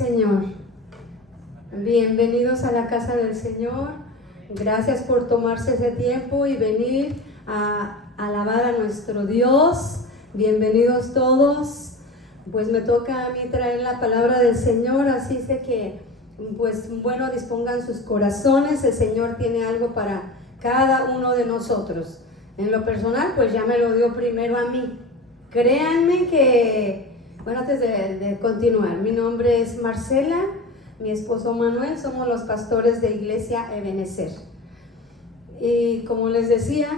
Señor. Bienvenidos a la casa del Señor. Gracias por tomarse ese tiempo y venir a alabar a nuestro Dios. Bienvenidos todos. Pues me toca a mí traer la palabra del Señor, así sé que, pues bueno, dispongan sus corazones. El Señor tiene algo para cada uno de nosotros. En lo personal, pues ya me lo dio primero a mí. Créanme que, bueno, antes de continuar, mi nombre es Marcela, mi esposo Manuel, somos los pastores de Iglesia Ebenezer. Y como les decía,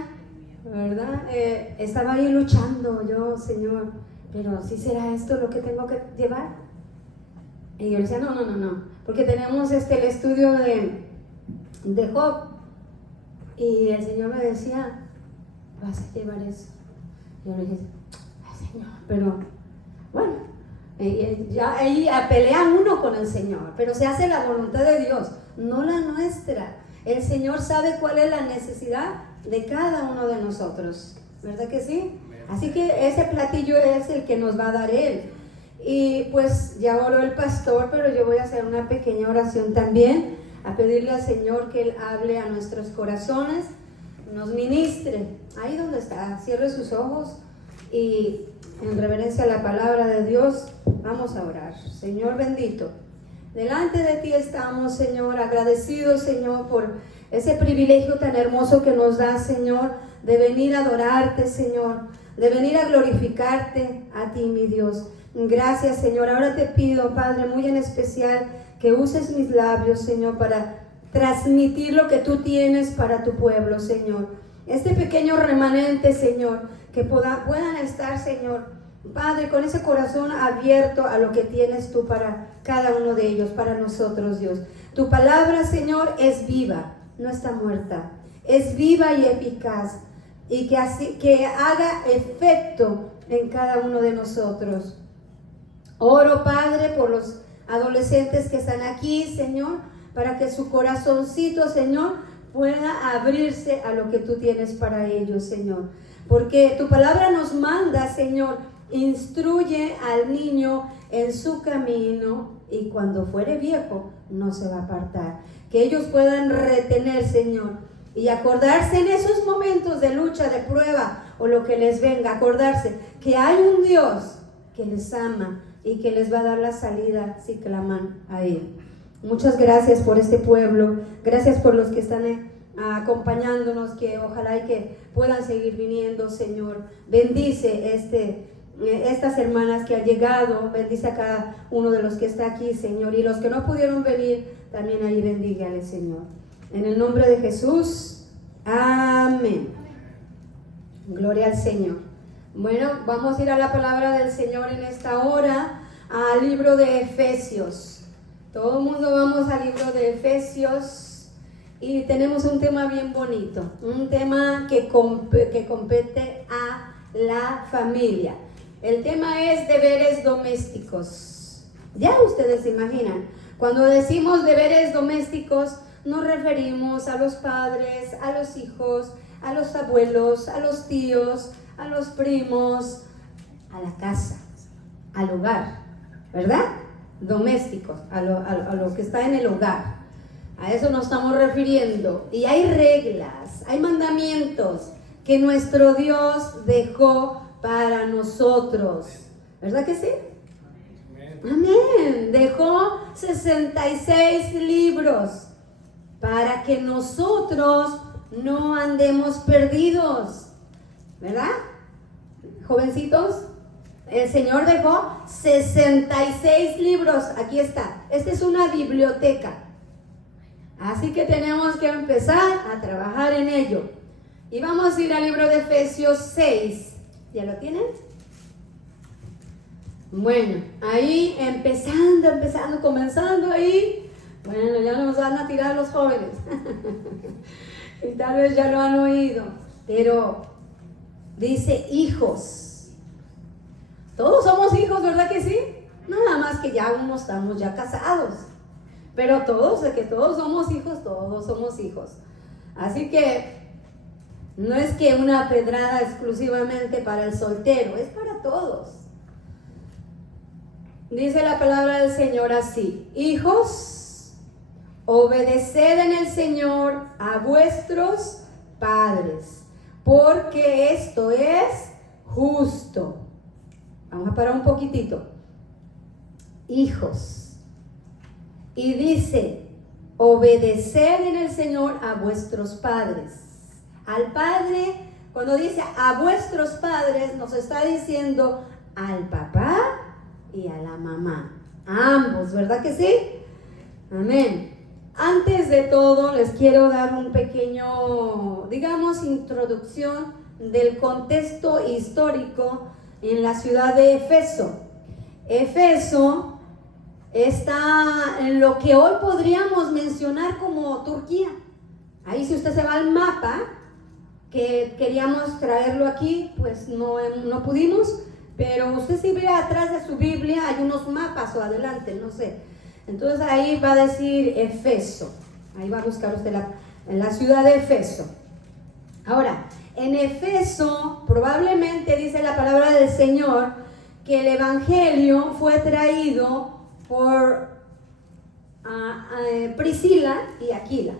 ¿verdad? Estaba ahí luchando yo, Señor, pero ¿sí será esto lo que tengo que llevar? Y yo le decía, no, porque tenemos el estudio de Job, y el Señor me decía, vas a llevar eso. Yo le dije, ay Señor, pero bueno, ya ahí pelea uno con el Señor, pero se hace la voluntad de Dios, no la nuestra. El Señor sabe cuál es la necesidad de cada uno de nosotros, ¿verdad que sí? Así que ese platillo es el que nos va a dar Él. Y pues ya oró el pastor, pero yo voy a hacer una pequeña oración también, a pedirle al Señor que Él hable a nuestros corazones, nos ministre. Ahí donde está, cierre sus ojos y en reverencia a la palabra de Dios vamos a orar. Señor bendito, delante de ti estamos, Señor, agradecidos, Señor, por ese privilegio tan hermoso que nos da, Señor, de venir a adorarte, Señor, de venir a glorificarte a ti, mi Dios. Gracias, Señor. Ahora te pido, Padre, muy en especial, que uses mis labios, Señor, para transmitir lo que tú tienes para tu pueblo, Señor. Este pequeño remanente, Señor, que puedan estar, Señor, Padre, con ese corazón abierto a lo que tienes tú para cada uno de ellos, para nosotros, Dios. Tu palabra, Señor, es viva, no está muerta. Es viva y eficaz, y que haga efecto en cada uno de nosotros. Oro, Padre, por los adolescentes que están aquí, Señor, para que su corazoncito, Señor, pueda abrirse a lo que tú tienes para ellos, Señor. Porque tu palabra nos manda, Señor, instruye al niño en su camino y cuando fuere viejo no se va a apartar. Que ellos puedan retener, Señor, y acordarse en esos momentos de lucha, de prueba o lo que les venga, acordarse que hay un Dios que les ama y que les va a dar la salida si claman a Él. Muchas gracias por este pueblo, gracias por los que están acompañándonos, que ojalá y que puedan seguir viniendo, Señor. Bendice estas hermanas que han llegado, bendice a cada uno de los que está aquí, Señor, y los que no pudieron venir, también ahí bendígale, Señor. En el nombre de Jesús, amén. Gloria al Señor. Bueno, vamos a ir a la palabra del Señor en esta hora, al libro de Efesios. Todo el mundo vamos al libro de Efesios y tenemos un tema bien bonito, un tema que compete a la familia. El tema es deberes domésticos. Ya ustedes se imaginan, cuando decimos deberes domésticos, nos referimos a los padres, a los hijos, a los abuelos, a los tíos, a los primos, a la casa, al hogar, ¿verdad? Domésticos, a lo que está en el hogar. A eso nos estamos refiriendo. Y hay reglas, hay mandamientos que nuestro Dios dejó para nosotros. ¿Verdad que sí? Amén. Dejó 66 libros para que nosotros no andemos perdidos. ¿Verdad? Jovencitos, el Señor dejó 66 libros. Aquí está. Esta es una biblioteca. Así que tenemos que empezar a trabajar en ello. Y vamos a ir al libro de Efesios 6. ¿Ya lo tienen? Bueno, ahí comenzando ahí. Bueno, ya nos van a tirar los jóvenes. Y tal vez ya lo han oído. Pero dice hijos. Todos somos hijos, ¿verdad que sí? Nada más que ya unos estamos ya casados. Pero todos somos hijos. Así que no es que una pedrada exclusivamente para el soltero, es para todos. Dice la palabra del Señor así: hijos, obedeced en el Señor a vuestros padres, porque esto es justo. Vamos a parar un poquitito. Hijos. Y dice: obedeced en el Señor a vuestros padres. Al Padre, cuando dice a vuestros padres, nos está diciendo al papá y a la mamá. A ambos, ¿verdad que sí? Amén. Antes de todo, les quiero dar un pequeño, digamos, introducción del contexto histórico en la ciudad de Éfeso. Éfeso está en lo que hoy podríamos mencionar como Turquía. Ahí, si usted se va al mapa, que queríamos traerlo aquí, pues no pudimos, pero usted si ve atrás de su Biblia hay unos mapas, o adelante, no sé. Entonces ahí va a decir Éfeso. Ahí va a buscar usted la ciudad de Éfeso. Ahora, en Éfeso probablemente dice la palabra del Señor que el evangelio fue traído por Priscila y Aquila.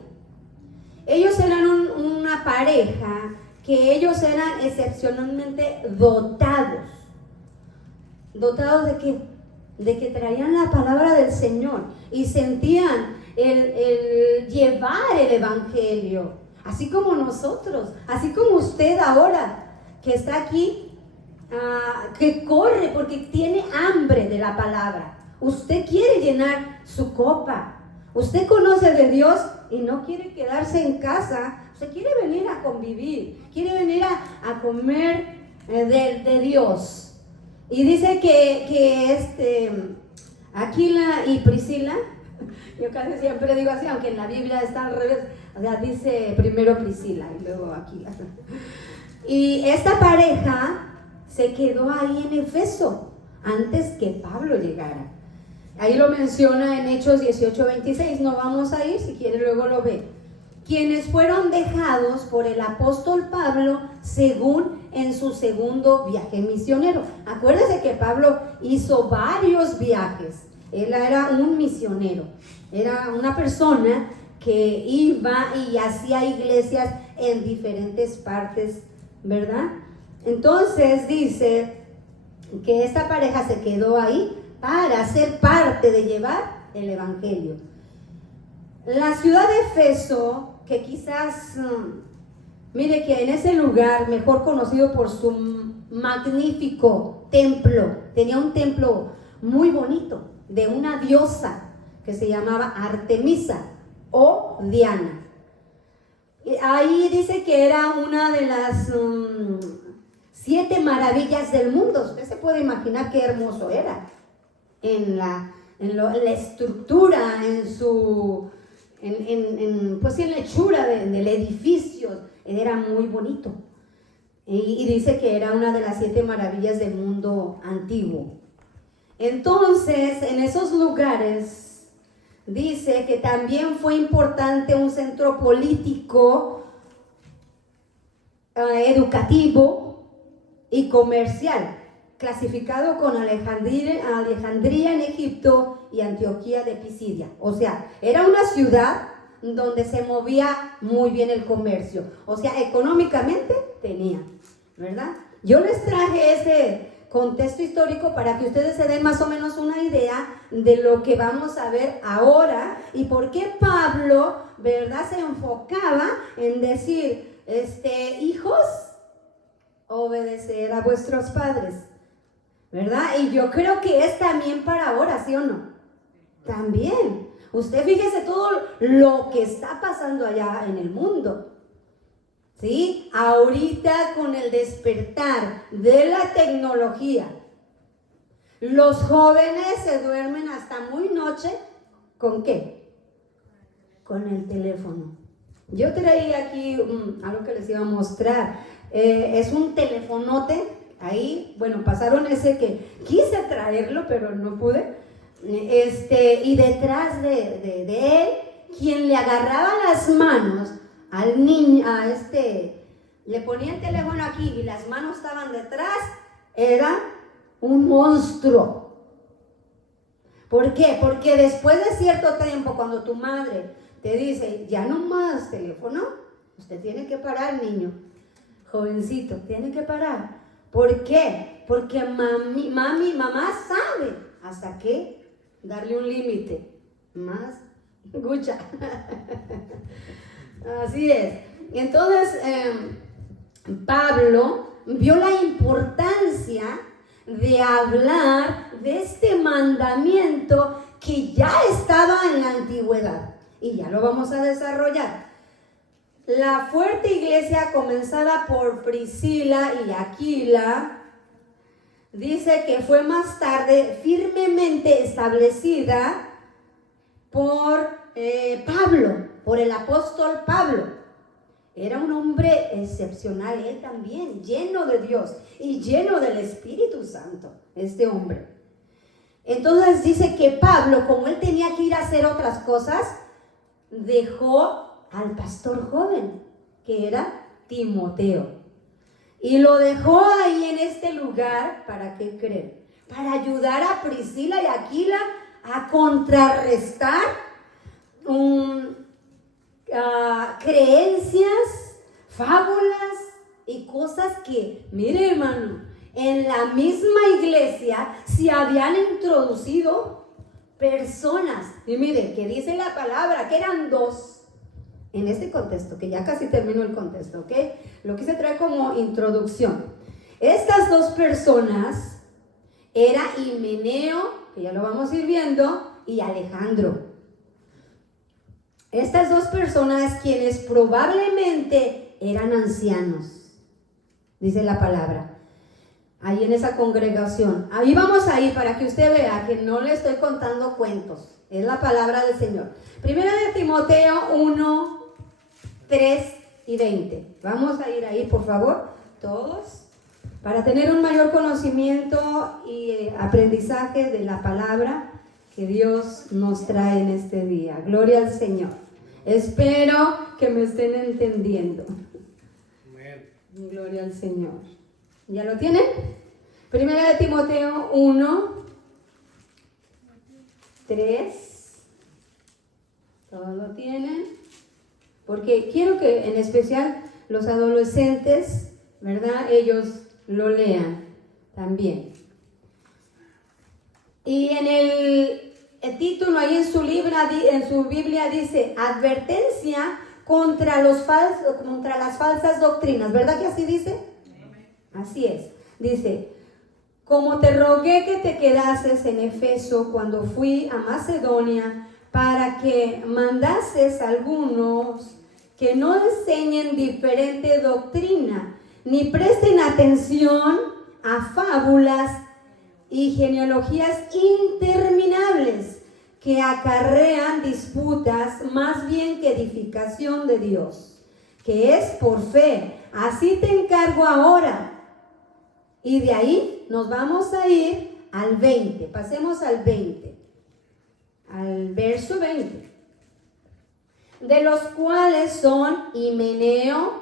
Ellos eran una pareja que ellos eran excepcionalmente dotados. ¿Dotados de qué? De que traían la palabra del Señor y sentían el llevar el evangelio, así como nosotros, así como usted ahora que está aquí, que corre porque tiene hambre de la palabra. Usted quiere llenar su copa, usted conoce de Dios y no quiere quedarse en casa, usted quiere venir a convivir, quiere venir a comer de Dios. Y dice que Aquila y Priscila, yo casi siempre digo así, aunque en la Biblia está al revés, o sea, dice primero Priscila y luego Aquila. Y esta pareja se quedó ahí en Éfeso antes que Pablo llegara. Ahí lo menciona en Hechos 18:26, no vamos a ir, si quiere luego lo ve. Quienes fueron dejados por el apóstol Pablo según en su segundo viaje misionero. Acuérdense que Pablo hizo varios viajes, él era un misionero, era una persona que iba y hacía iglesias en diferentes partes, ¿verdad? Entonces dice que esta pareja se quedó ahí para ser parte de llevar el evangelio. La ciudad de Éfeso, que quizás, mire que en ese lugar, mejor conocido por su magnífico templo, tenía un templo muy bonito de una diosa que se llamaba Artemisa o Diana. Y ahí dice que era una de las 7 maravillas del mundo. Usted se puede imaginar qué hermoso era en la estructura, pues en la hechura del edificio, era muy bonito. Y dice que era una de las 7 maravillas del mundo antiguo. Entonces, en esos lugares, dice que también fue importante un centro político, educativo y comercial, clasificado con Alejandría en Egipto y Antioquía de Pisidia. O sea, era una ciudad donde se movía muy bien el comercio. O sea, económicamente tenía, ¿verdad? Yo les traje ese contexto histórico para que ustedes se den más o menos una idea de lo que vamos a ver ahora y por qué Pablo, ¿verdad?, se enfocaba en decir, hijos, obedecer a vuestros padres, ¿verdad? Y yo creo que es también para ahora, ¿sí o no? También. Usted fíjese todo lo que está pasando allá en el mundo, ¿sí? Ahorita con el despertar de la tecnología, los jóvenes se duermen hasta muy noche, ¿con qué? Con el teléfono. Yo traía aquí algo que les iba a mostrar. Es un telefonote. Ahí, bueno, pasaron ese que quise traerlo, pero no pude. Y detrás de él, quien le agarraba las manos al niño, le ponía el teléfono aquí y las manos estaban detrás, era un monstruo. ¿Por qué? Porque después de cierto tiempo, cuando tu madre te dice, ya no más teléfono, usted tiene que parar, niño, jovencito, tiene que parar. ¿Por qué? Porque mamá sabe hasta qué darle un límite. Más, escucha. Así es. Entonces, Pablo vio la importancia de hablar de este mandamiento que ya estaba en la antigüedad. Y ya lo vamos a desarrollar. La fuerte iglesia comenzada por Priscila y Aquila, dice que fue más tarde firmemente establecida por Pablo, por el apóstol Pablo. Era un hombre excepcional, él también, lleno de Dios y lleno del Espíritu Santo, este hombre. Entonces dice que Pablo, como él tenía que ir a hacer otras cosas, dejó al pastor joven, que era Timoteo. Y lo dejó ahí en este lugar, ¿para qué creen? Para ayudar a Priscila y Aquila a contrarrestar creencias, fábulas y cosas que, mire hermano, en la misma iglesia se habían introducido personas, y mire, que dice la palabra, que eran dos, en este contexto, que ya casi terminó el contexto, ¿ok? Lo quise traer como introducción. Estas dos personas era Himeneo, que ya lo vamos a ir viendo, y Alejandro. Estas dos personas quienes probablemente eran ancianos, dice la palabra, ahí en esa congregación. Ahí vamos a ir para que usted vea que no le estoy contando cuentos, es la palabra del Señor. Primera de Timoteo 1, 3 y 20. Vamos a ir ahí, por favor, todos, para tener un mayor conocimiento y aprendizaje de la palabra que Dios nos trae en este día. Gloria al Señor. Espero que me estén entendiendo. Amén. Gloria al Señor. ¿Ya lo tienen? Primera de Timoteo 1, 3. ¿Todos lo tienen? Porque quiero que en especial los adolescentes, ¿verdad? Ellos lo lean también. Y en el título ahí en su Biblia dice advertencia contra las falsas doctrinas, ¿verdad que así dice? Así es. Dice, como te rogué que te quedases en Efeso cuando fui a Macedonia, para que mandases a algunos que no enseñen diferente doctrina, ni presten atención a fábulas y genealogías interminables que acarrean disputas más bien que edificación de Dios, que es por fe. Así te encargo ahora. Y de ahí nos vamos a ir al 20. Pasemos al 20. Al verso 20. De los cuales son Himeneo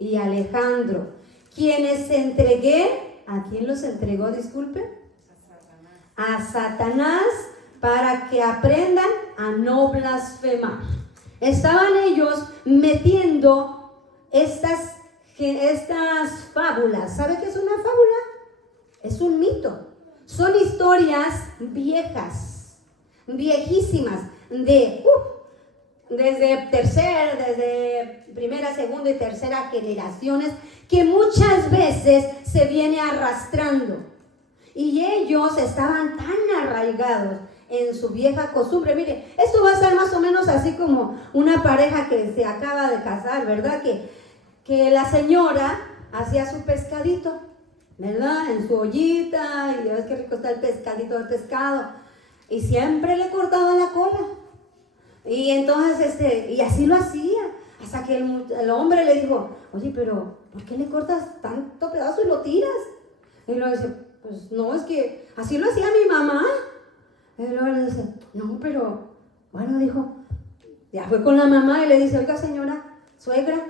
y Alejandro, quienes entregué. ¿A quién los entregó? Disculpe. A Satanás, para que aprendan a no blasfemar. Estaban ellos metiendo estas fábulas. ¿Sabe qué es una fábula? Es un mito. Son historias viejas, viejísimas, desde primera, segunda y tercera generaciones, que muchas veces se viene arrastrando. Y ellos estaban tan arraigados en su vieja costumbre. Mire, esto va a ser más o menos así como una pareja que se acaba de casar, ¿verdad? Que la señora hacía su pescadito, ¿verdad? En su ollita, y ya ves qué rico está el pescadito del pescado. Y siempre le cortaba la cola. Y entonces, y así lo hacía. Hasta que el hombre le dijo, oye, pero ¿por qué le cortas tanto pedazo y lo tiras? Y luego dice, pues no, es que así lo hacía mi mamá. Y luego le dice, no, pero, bueno, dijo, ya fue con la mamá y le dice, oiga señora, suegra,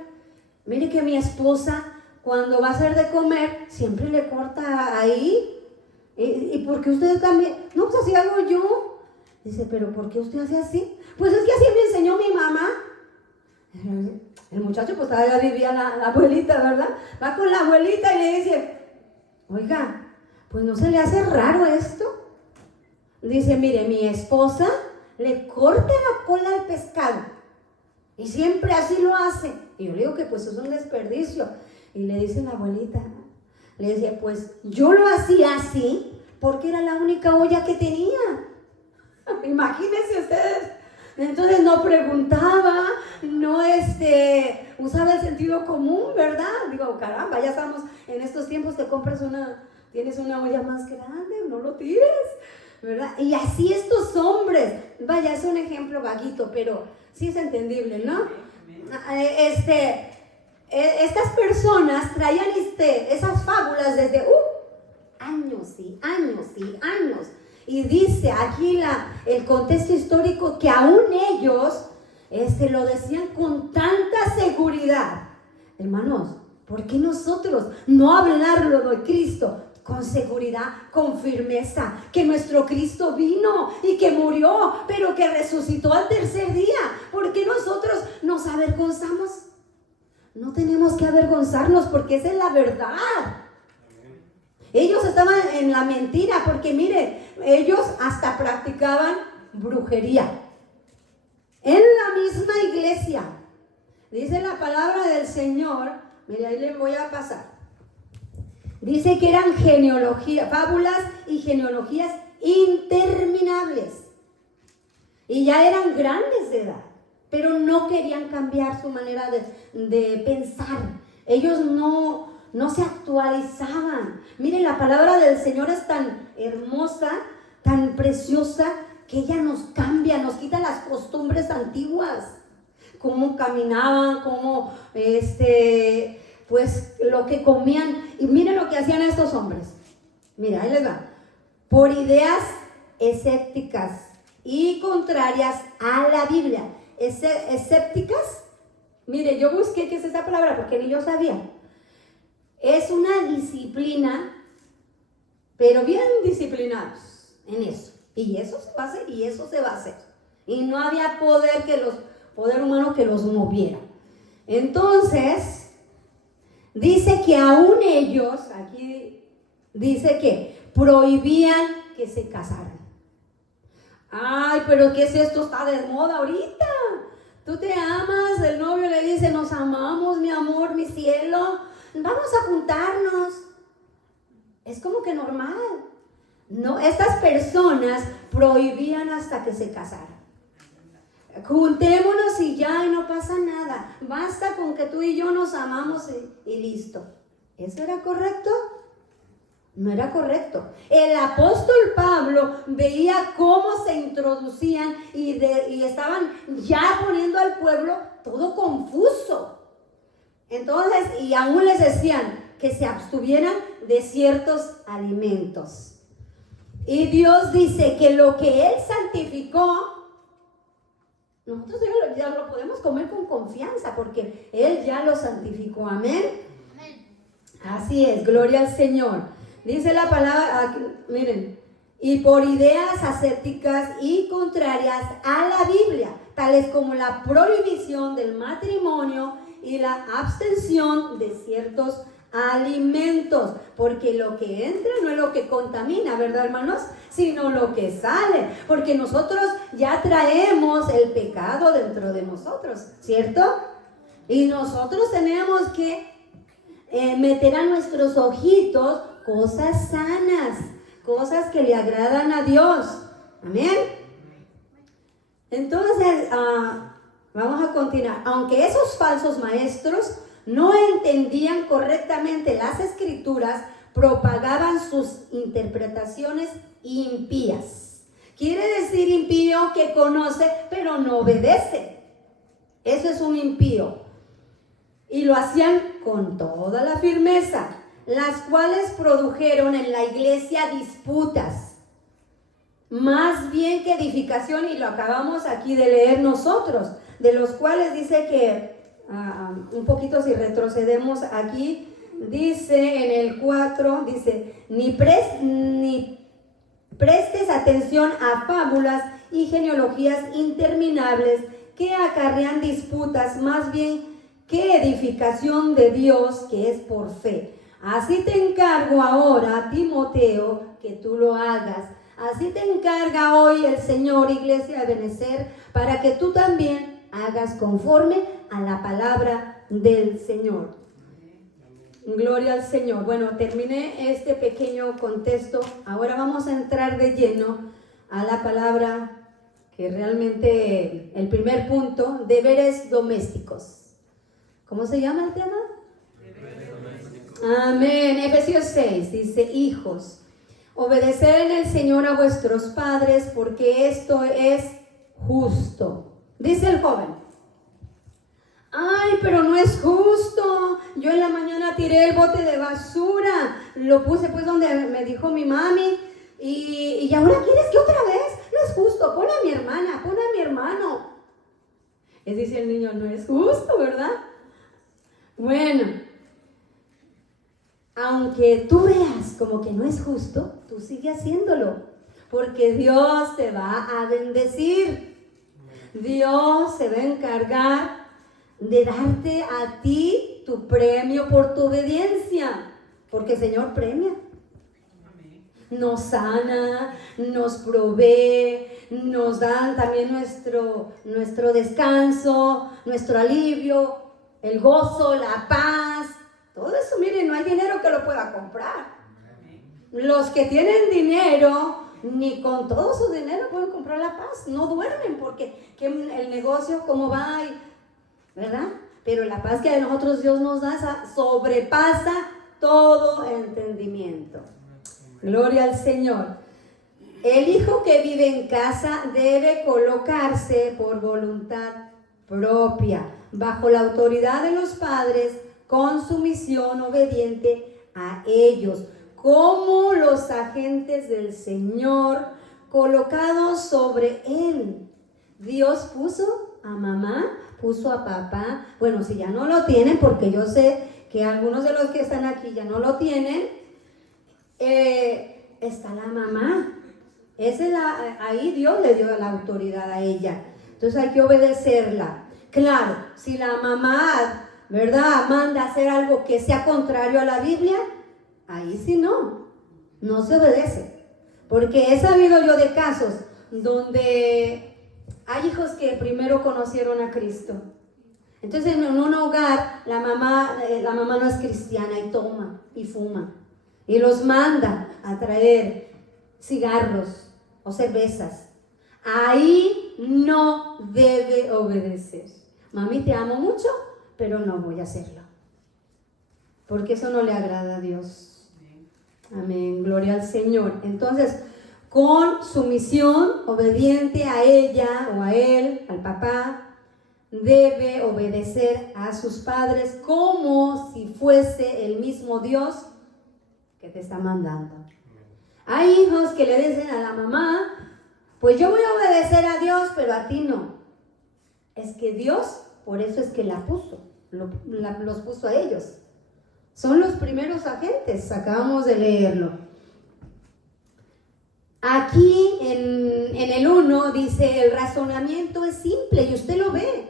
mire que mi esposa cuando va a hacer de comer siempre le corta ahí. ¿Y por qué usted también? No, pues así hago yo. Dice, ¿pero por qué usted hace así? Pues es que así me enseñó mi mamá. El muchacho pues todavía vivía la abuelita, ¿verdad? Va con la abuelita y le dice, oiga, pues ¿no se le hace raro esto? Dice, mire, mi esposa le corta la cola al pescado y siempre así lo hace. Y yo le digo que pues es un desperdicio. Y le dice la abuelita, le decía, pues yo lo hacía así porque era la única olla que tenía. Imagínense ustedes. Entonces no preguntaba, no usaba el sentido común, ¿verdad? Digo, caramba, ya estamos en estos tiempos, tienes una olla más grande, no lo tires, ¿verdad? Y así estos hombres, vaya, es un ejemplo vaguito, pero sí es entendible, ¿no? Estas personas traían esas fábulas desde años y años y años. Y dice aquí el contexto histórico que aún ellos lo decían con tanta seguridad. Hermanos, ¿por qué nosotros no hablarlo de Cristo con seguridad, con firmeza? Que nuestro Cristo vino y que murió, pero que resucitó al tercer día. ¿Por qué nosotros nos avergonzamos? No tenemos que avergonzarnos porque esa es la verdad. Ellos estaban en la mentira porque mire, ellos hasta practicaban brujería. En la misma iglesia, dice la palabra del Señor, mire ahí le voy a pasar. Dice que eran fábulas y genealogías interminables. Y ya eran grandes de edad, pero no querían cambiar su manera de pensar. Ellos no se actualizaban. Miren, la palabra del Señor es tan hermosa, tan preciosa, que ella nos cambia, nos quita las costumbres antiguas. Cómo caminaban, cómo, pues lo que comían. Y miren lo que hacían estos hombres. Mira, ahí les va. Por ideas escépticas y contrarias a la Biblia. Escépticas, mire, yo busqué qué es esa palabra porque ni yo sabía. Es una disciplina, pero bien disciplinados en eso. Y eso se va a hacer, y eso se va a hacer. Y no había poder humano que los moviera. Entonces, dice que aún ellos, aquí dice que prohibían que se casaran. Ay, pero ¿qué es esto? Está de moda ahorita. Tú te amas, el novio le dice, nos amamos, mi amor, mi cielo, vamos a juntarnos. Es como que normal. No, estas personas prohibían hasta que se casaran. Juntémonos y ya, y no pasa nada. Basta con que tú y yo nos amamos y listo. ¿Eso era correcto? No era correcto. El apóstol Pablo veía cómo se introducían y estaban ya poniendo al pueblo todo confuso. Entonces, y aún les decían que se abstuvieran de ciertos alimentos. Y Dios dice que lo que Él santificó, nosotros ya lo podemos comer con confianza porque Él ya lo santificó. Amén. Así es, gloria al Señor. Dice la palabra, aquí, miren, y por ideas ascéticas y contrarias a la Biblia, tales como la prohibición del matrimonio y la abstención de ciertos alimentos, porque lo que entra no es lo que contamina, ¿verdad, hermanos? Sino lo que sale, porque nosotros ya traemos el pecado dentro de nosotros, ¿cierto? Y nosotros tenemos que meter a nuestros ojitos cosas sanas, cosas que le agradan a Dios. Amén. Entonces, vamos a continuar. Aunque esos falsos maestros no entendían correctamente las escrituras, propagaban sus interpretaciones impías. Quiere decir impío que conoce, pero no obedece. Eso es un impío. Y lo hacían con toda la firmeza, las cuales produjeron en la iglesia disputas, más bien que edificación, y lo acabamos aquí de leer nosotros, de los cuales dice que, un poquito si retrocedemos aquí, dice en el 4, dice, ni prestes atención a fábulas y genealogías interminables que acarrean disputas más bien que edificación de Dios, que es por fe. Así te encargo ahora, Timoteo, que tú lo hagas. Así te encarga hoy el Señor, Iglesia de Ebenezer, para que tú también hagas conforme a la palabra del Señor. Gloria al Señor. Bueno, terminé este pequeño contexto. Ahora vamos a entrar de lleno a la palabra que realmente el primer punto, deberes domésticos. ¿Cómo se llama el tema? Deberes domésticos. Amén. Efesios 6 dice: hijos, obedeced en el Señor a vuestros padres, porque esto es justo. Dice el joven: ay, pero no es justo. Yo en la mañana tiré el bote de basura, lo puse pues donde me dijo mi mami, y ahora quieres que otra vez. No es justo, pon a mi hermana, pon a mi hermano. Dice el niño: no es justo, ¿verdad? Bueno, aunque tú veas como que no es justo, tú sigue haciéndolo, porque Dios te va a bendecir. Dios se va a encargar de darte a ti tu premio por tu obediencia, porque el Señor premia. Nos sana, nos provee, nos da también nuestro descanso, nuestro alivio, el gozo, la paz. Todo eso, miren, no hay dinero que lo pueda comprar. Los que tienen dinero, ni con todo su dinero pueden comprar la paz. No duermen porque el negocio cómo va, ¿verdad? Pero la paz que a nosotros Dios nos da sobrepasa todo entendimiento. Gloria al Señor. El hijo que vive en casa debe colocarse por voluntad propia, bajo la autoridad de los padres, con sumisión obediente a ellos, como los agentes del Señor colocados sobre él. Dios puso a mamá, puso a papá. Bueno, si ya no lo tienen, porque yo sé que algunos de los que están aquí ya no lo tienen, está la mamá. Ahí Dios le dio la autoridad a ella. Entonces hay que obedecerla. Claro, si la mamá, ¿verdad?, manda hacer algo que sea contrario a la Biblia, ahí sí no se obedece. Porque he sabido yo de casos donde hay hijos que primero conocieron a Cristo. Entonces en un hogar la mamá no es cristiana y toma y fuma y los manda a traer cigarros o cervezas. Ahí no debe obedecer. Mami, te amo mucho, pero no voy a hacerlo, porque eso no le agrada a Dios. Amén, gloria al Señor. Entonces, con sumisión, obediente a ella o a él, al papá, debe obedecer a sus padres como si fuese el mismo Dios que te está mandando. Hay hijos que le dicen a la mamá: pues yo voy a obedecer a Dios, pero a ti no. Es que Dios, por eso es que los puso a ellos. Son los primeros agentes, acabamos de leerlo. Aquí en el 1 dice: el razonamiento es simple, y usted lo ve.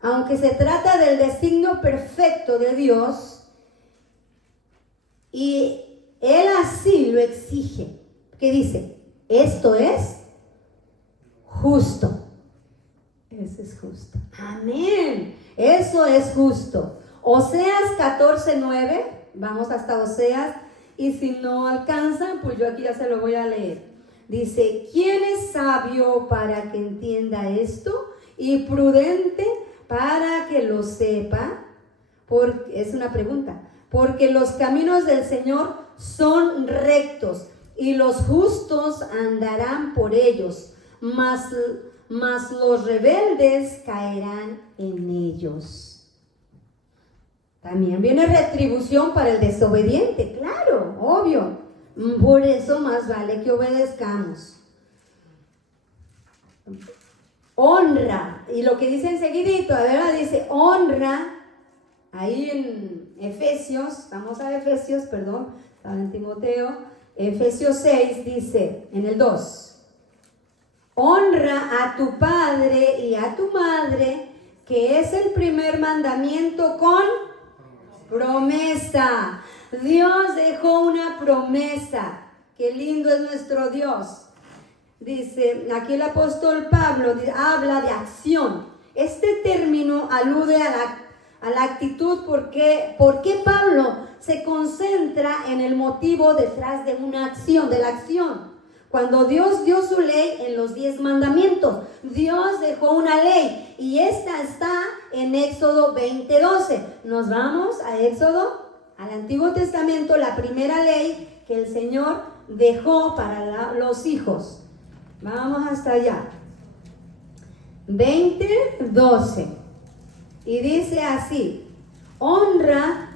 Aunque se trata del designio perfecto de Dios, y Él así lo exige. ¿Qué dice? Esto es justo. Eso es justo. Amén. Eso es justo. Oseas 14:9. Vamos hasta Oseas. Y si no alcanzan, pues yo aquí ya se lo voy a leer. Dice: ¿quién es sabio para que entienda esto? Y prudente para que lo sepa. Es una pregunta. Porque los caminos del Señor son rectos, y los justos andarán por ellos, mas los rebeldes caerán en ellos. También viene retribución para el desobediente, claro, obvio. Por eso más vale que obedezcamos. Honra, y lo que dice enseguidito, ¿verdad? Dice honra, ahí en Efesios, vamos a Efesios, perdón, estaba en Timoteo, Efesios 6 dice, en el 2, Honra a tu padre y a tu madre, que es el primer mandamiento con promesa. Dios dejó una promesa. Qué lindo es nuestro Dios. Dice, aquí el apóstol Pablo habla de acción. Este término alude a la actitud. ¿Por qué Pablo se concentra en el motivo detrás de una acción, de la acción? Cuando Dios dio su ley en los 10 mandamientos, Dios dejó una ley y esta está en Éxodo 20:12. Nos vamos a Éxodo, al Antiguo Testamento, la primera ley que el Señor dejó para los hijos. Vamos hasta allá. 20:12. Y dice así: honra.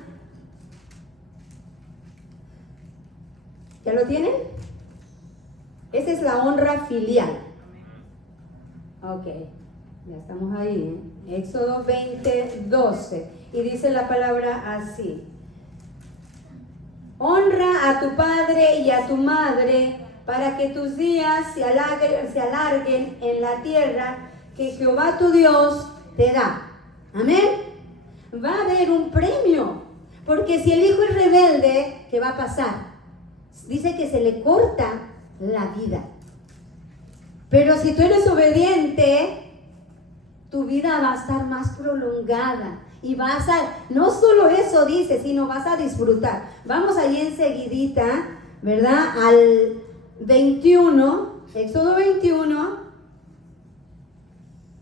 ¿Ya lo tienen? Esa es la honra filial. Ok, ya estamos ahí, ¿eh? Éxodo 20:12. Y dice la palabra así: honra a tu padre y a tu madre, para que tus días se alarguen en la tierra que Jehová tu Dios te da. Amén. Va a haber un premio, porque si el hijo es rebelde, ¿qué va a pasar? Dice que se le corta la vida. Pero si tú eres obediente, tu vida va a estar más prolongada y vas a, no solo eso dice, sino vas a disfrutar. Vamos ahí enseguidita, ¿verdad? Al 21, Éxodo 21.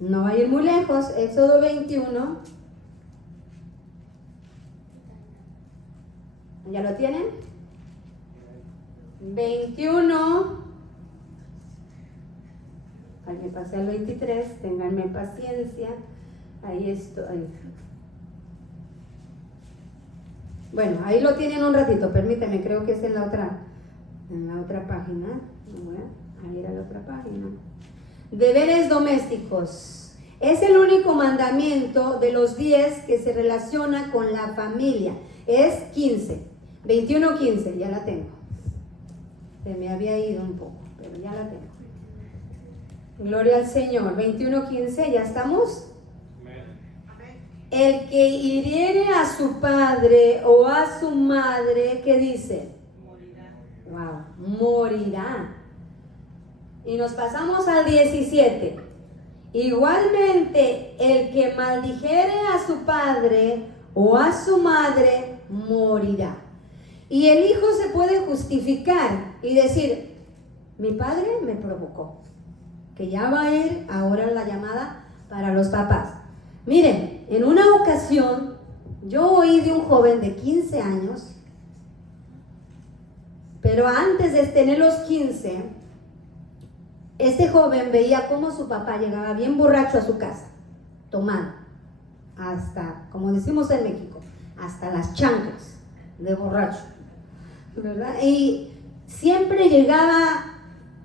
No va a ir muy lejos, Éxodo 21. ¿Ya lo tienen? 21. Ahí me pasé al 23, ténganme paciencia. Ahí estoy. Bueno, ahí lo tienen un ratito, permíteme, creo que es en la otra página. Voy a ir a la otra página. Deberes domésticos. Es el único mandamiento de los 10 que se relaciona con la familia. Es 15. 21:15, ya la tengo. Se me había ido un poco, pero ya la tengo. Gloria al Señor. 21:15, ¿ya estamos? El que hiriere a su padre o a su madre, ¿qué dice? Morirá. Wow, morirá. Y nos pasamos al 17. Igualmente, el que maldijere a su padre o a su madre, morirá. Y el hijo se puede justificar y decir: mi padre me provocó. Que ya va a ir ahora la llamada para los papás. Miren, en una ocasión yo oí de un joven de 15 años, pero antes de tener los 15, este joven veía cómo su papá llegaba bien borracho a su casa, tomado, hasta, como decimos en México, hasta las chanclas de borracho, ¿verdad? Y siempre llegaba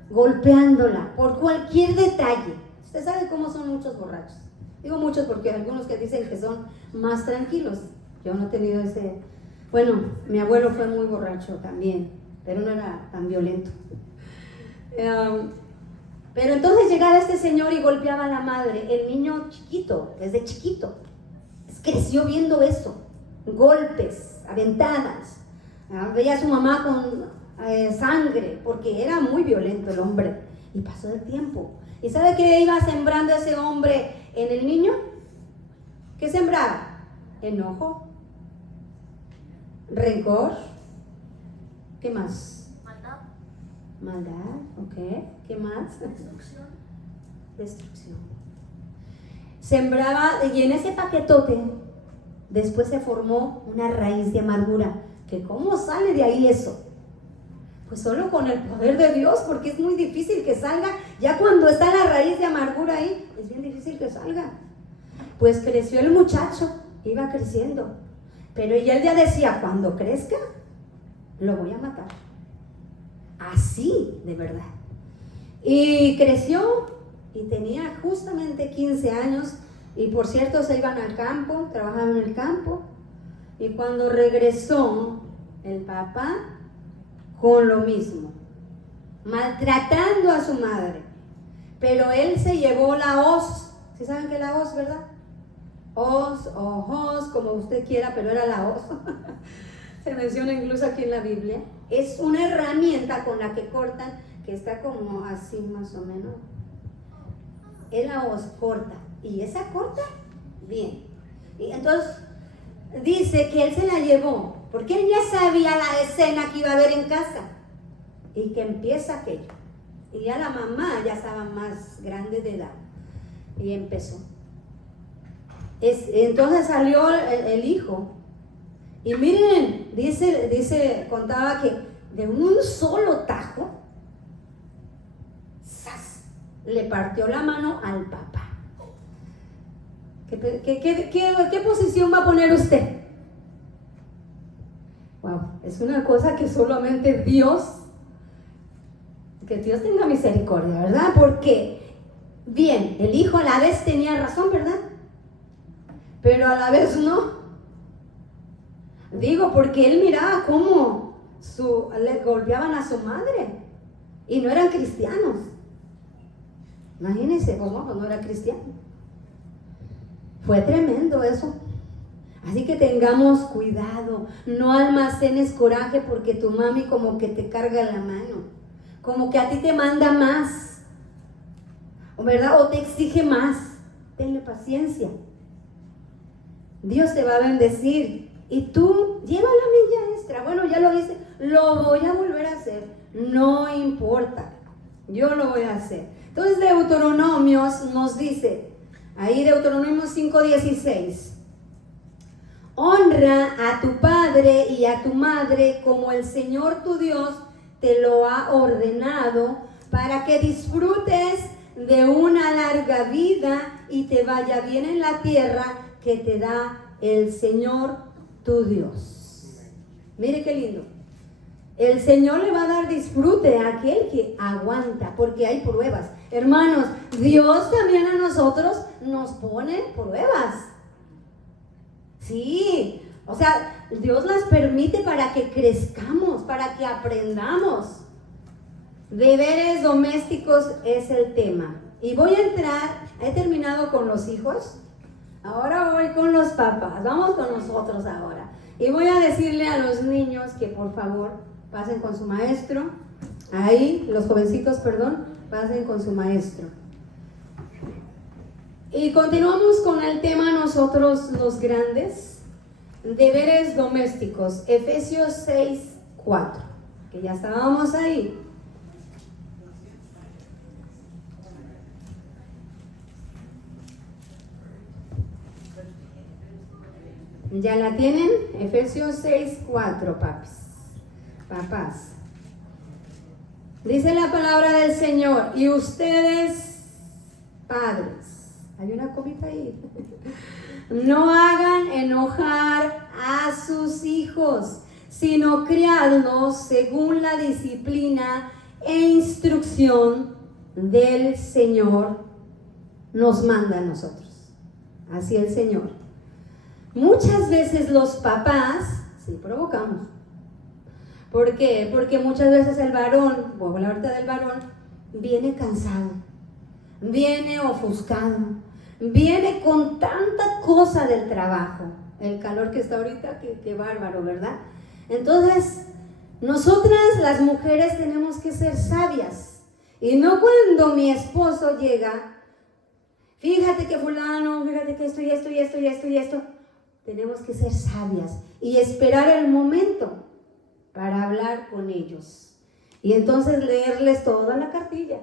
golpeándola por cualquier detalle. Usted sabe cómo son muchos borrachos. Digo muchos porque algunos que dicen que son más tranquilos. Yo no he tenido ese... Bueno, mi abuelo fue muy borracho también, pero no era tan violento. Pero entonces llegaba este señor y golpeaba a la madre. El niño chiquito, desde chiquito, creció viendo eso. Golpes, aventadas. Veía a su mamá con sangre, porque era muy violento el hombre. Y pasó el tiempo. ¿Y sabe qué iba sembrando ese hombre en el niño? ¿Qué sembraba? Enojo, rencor. ¿Qué más? Maldad, ok. ¿Qué más? Destrucción. Sembraba, y en ese paquetote después se formó una raíz de amargura. ¿Que cómo sale de ahí eso? Pues solo con el poder de Dios, porque es muy difícil que salga. Ya cuando está la raíz de amargura ahí, es bien difícil que salga. Pues creció el muchacho, iba creciendo. Pero y él ya decía: cuando crezca, lo voy a matar. Así, de verdad. Y creció y tenía justamente 15 años. Y por cierto, se iban al campo, trabajaban en el campo. Y cuando regresó, el papá con lo mismo, maltratando a su madre. pero él se llevó la hoz. ¿Sí saben qué es la hoz, verdad? Hoz o hoz, como usted quiera, pero era la hoz. Se menciona incluso aquí en la Biblia. Es una herramienta con la que cortan, que está como así más o menos. Es la hoz corta. Y esa corta, bien. Y entonces dice que él se la llevó, porque él ya sabía la escena que iba a haber en casa. Y que empieza aquello. Y ya la mamá ya estaba más grande de edad. Y empezó. Entonces salió el hijo. Y miren, contaba que de un solo tajo, ¡zas!, le partió la mano al papá. ¿Qué posición va a poner usted? Wow, es una cosa que solamente Dios, que Dios tenga misericordia, ¿verdad? Porque, bien, el hijo a la vez tenía razón, ¿verdad? Pero a la vez no. Digo, porque él miraba cómo le golpeaban a su madre y no eran cristianos. Imagínense, pues no era cristiano. Fue tremendo eso. Así que tengamos cuidado, no almacenes coraje porque tu mami como que te carga la mano, como que a ti te manda más, ¿verdad? O te exige más. Tenle paciencia. Dios te va a bendecir y tú lleva la milla extra. Bueno, ya lo hice, lo voy a volver a hacer, no importa, yo lo voy a hacer. Entonces Deuteronomios nos dice, ahí Deuteronomio 5:16, honra a tu padre y a tu madre como el Señor tu Dios te lo ha ordenado, para que disfrutes de una larga vida y te vaya bien en la tierra que te da el Señor tu Dios. Mire qué lindo. El Señor le va a dar disfrute a aquel que aguanta, porque hay pruebas. Hermanos, Dios también a nosotros nos pone pruebas. Sí, o sea, Dios las permite para que crezcamos, para que aprendamos. Deberes domésticos es el tema. Y voy a entrar, he terminado con los hijos, ahora voy con los papás, vamos con nosotros ahora. Y voy a decirle a los niños que por favor pasen con su maestro, ahí, los jovencitos, perdón, pasen con su maestro. Y continuamos con el tema nosotros los grandes, deberes domésticos, Efesios 6:4, que ya estábamos ahí. ¿Ya la tienen? Efesios 6:4, papás. Dice la palabra del Señor, y ustedes, padres, hay una copita ahí, no hagan enojar a sus hijos, sino criadlos según la disciplina e instrucción del Señor nos manda a nosotros. Así el Señor. Muchas veces los papás, sí, provocamos. ¿Por qué? Porque muchas veces el varón, voy a hablar ahorita del varón, viene cansado, viene ofuscado, viene con tanta cosa del trabajo, el calor que está ahorita, que bárbaro, ¿verdad? Entonces, nosotras las mujeres tenemos que ser sabias, y no cuando mi esposo llega, fíjate que fulano, fíjate que esto y esto y esto y esto y esto. Tenemos que ser sabias y esperar el momento para hablar con ellos. Y entonces leerles toda la cartilla.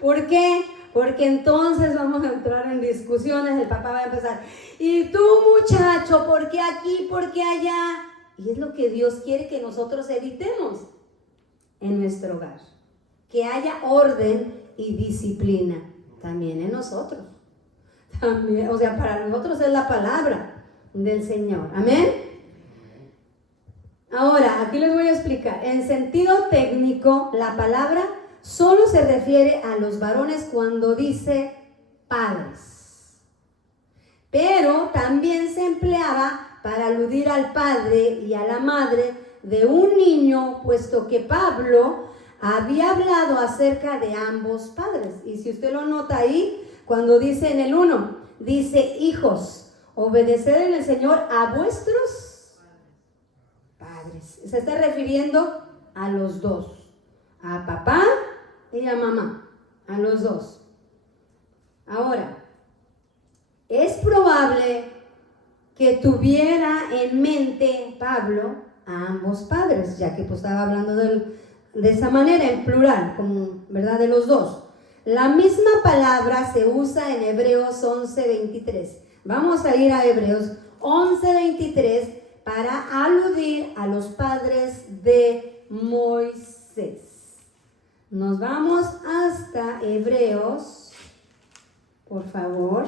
¿Por qué? Porque entonces vamos a entrar en discusiones. El papá va a empezar, y tú, muchacho, ¿por qué aquí? ¿Por qué allá? Y es lo que Dios quiere que nosotros evitemos en nuestro hogar. Que haya orden y disciplina también en nosotros. También, o sea, para nosotros es la palabra del Señor. Amén. Ahora, aquí les voy a explicar. En sentido técnico, la palabra solo se refiere a los varones cuando dice padres. Pero también se empleaba para aludir al padre y a la madre de un niño, puesto que Pablo había hablado acerca de ambos padres. Y si usted lo nota ahí, cuando dice en el 1, dice: hijos, obedeced en el Señor a vuestros padres. Se está refiriendo a los dos, a papá y a mamá, a los dos. Ahora, es probable que tuviera en mente Pablo a ambos padres, ya que pues estaba hablando de esa manera, en plural, como, ¿verdad?, de los dos. La misma palabra se usa en Hebreos 11:23. Vamos a ir a Hebreos 11:23 para aludir a los padres de Moisés. Nos vamos hasta Hebreos, por favor.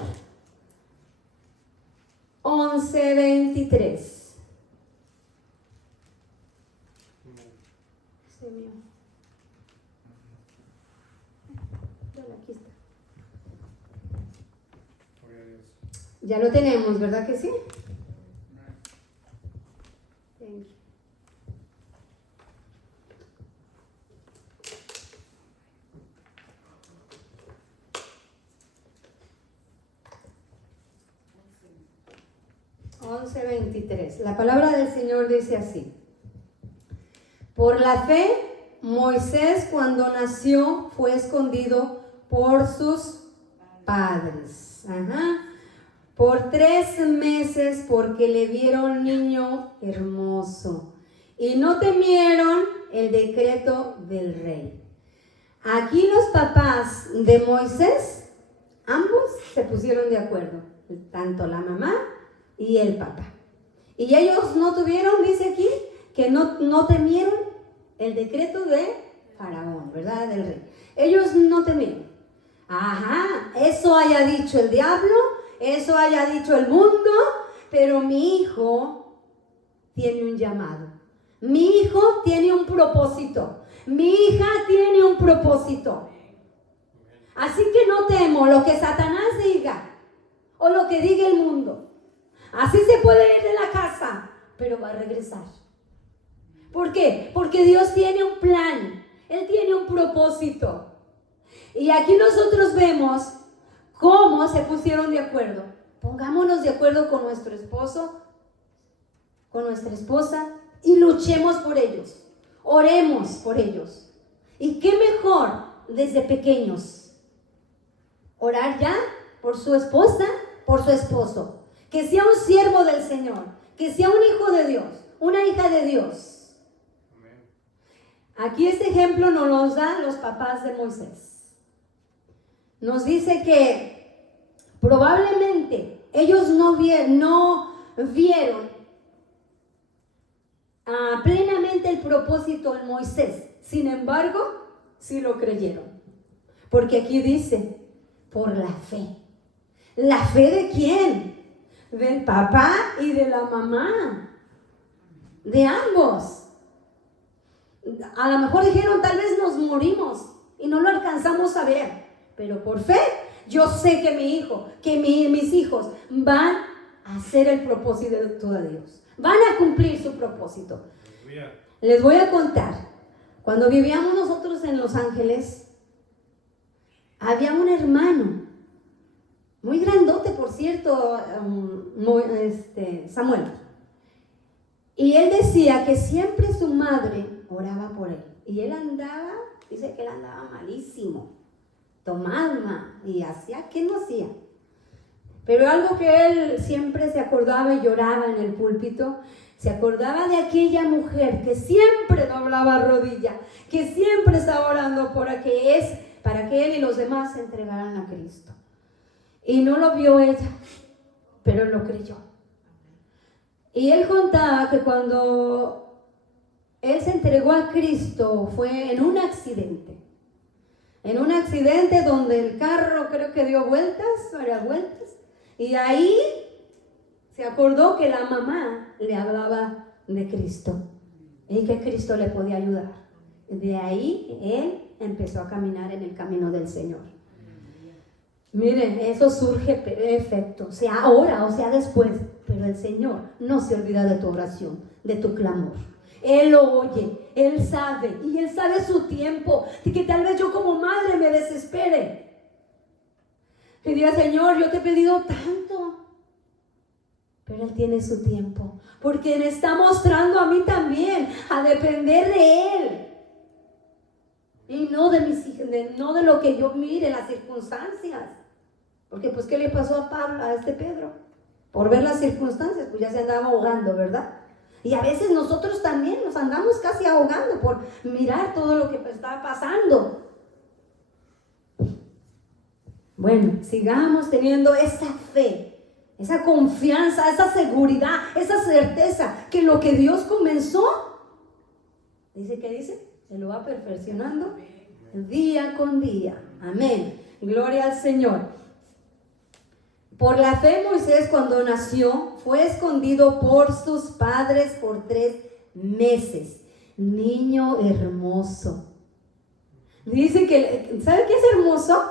11:23. Aquí está. Ya lo tenemos, ¿verdad que sí? Thank you. Once 23. La palabra del Señor dice así: por la fe, Moisés, cuando nació, fue escondido por sus padres. Por 3 meses, porque le vieron niño hermoso y no temieron el decreto del rey. Aquí los papás de Moisés, ambos se pusieron de acuerdo, tanto la mamá y el papá. Y ellos no tuvieron, dice aquí, que no temieron el decreto de Faraón, ¿verdad? Del rey. Ellos no temieron. Eso haya dicho el diablo, eso haya dicho el mundo, pero mi hijo tiene un llamado. Mi hijo tiene un propósito. Mi hija tiene un propósito. Así que no temo lo que Satanás diga o lo que diga el mundo. Así se puede ir de la casa, pero va a regresar. ¿Por qué? Porque Dios tiene un plan. Él tiene un propósito. Y aquí nosotros vemos cómo se pusieron de acuerdo. Pongámonos de acuerdo con nuestro esposo, con nuestra esposa, y luchemos por ellos. Oremos por ellos. Y qué mejor desde pequeños. Orar ya por su esposa, por su esposo. Que sea un siervo del Señor. Que sea un hijo de Dios, una hija de Dios. Aquí este ejemplo nos lo dan los papás de Moisés. Nos dice que probablemente ellos no vieron plenamente el propósito de Moisés. Sin embargo, sí lo creyeron. Porque aquí dice, por la fe. ¿La fe de quién? Del papá y de la mamá. De ambos. A lo mejor dijeron, tal vez nos morimos y no lo alcanzamos a ver, pero por fe yo sé que mi hijo, que mis hijos van a hacer el propósito de Dios, van a cumplir su propósito. Les voy a contar, cuando vivíamos nosotros en Los Ángeles, había un hermano, muy grandote por cierto, Samuel, y él decía que siempre su madre oraba por él. Y él andaba, dice que él andaba malísimo, tomaba y hacía, ¿qué no hacía? Pero algo que él siempre se acordaba y lloraba en el púlpito, se acordaba de aquella mujer que siempre doblaba rodilla, que siempre estaba orando para que él y los demás se entregaran a Cristo. Y no lo vio ella, pero lo creyó. Y él contaba que cuando él se entregó a Cristo fue en un accidente donde el carro creo que dio varias vueltas, y ahí se acordó que la mamá le hablaba de Cristo y que Cristo le podía ayudar. De ahí él empezó a caminar en el camino del Señor. Miren, eso surge perfecto, sea ahora o sea después, pero el Señor no se olvida de tu oración, de tu clamor. Él lo oye, Él sabe, y Él sabe su tiempo, y que tal vez yo como madre me desespere. Y diga, Señor, yo te he pedido tanto, pero Él tiene su tiempo, porque me está mostrando a mí también a depender de Él, y no de mis hijos, no de lo que yo mire, las circunstancias. Porque pues, ¿qué le pasó a Pablo, a este Pedro? Por ver las circunstancias, pues ya se andaba ahogando, ¿verdad? Y a veces nosotros también nos andamos casi ahogando por mirar todo lo que está pasando. Bueno, sigamos teniendo esa fe, esa confianza, esa seguridad, esa certeza que lo que Dios comenzó, dice que dice, se lo va perfeccionando día con día. Amén. Gloria al Señor. Por la fe Moisés, cuando nació, fue escondido por sus padres por 3 meses. Niño hermoso. Dice que, ¿sabe qué es hermoso?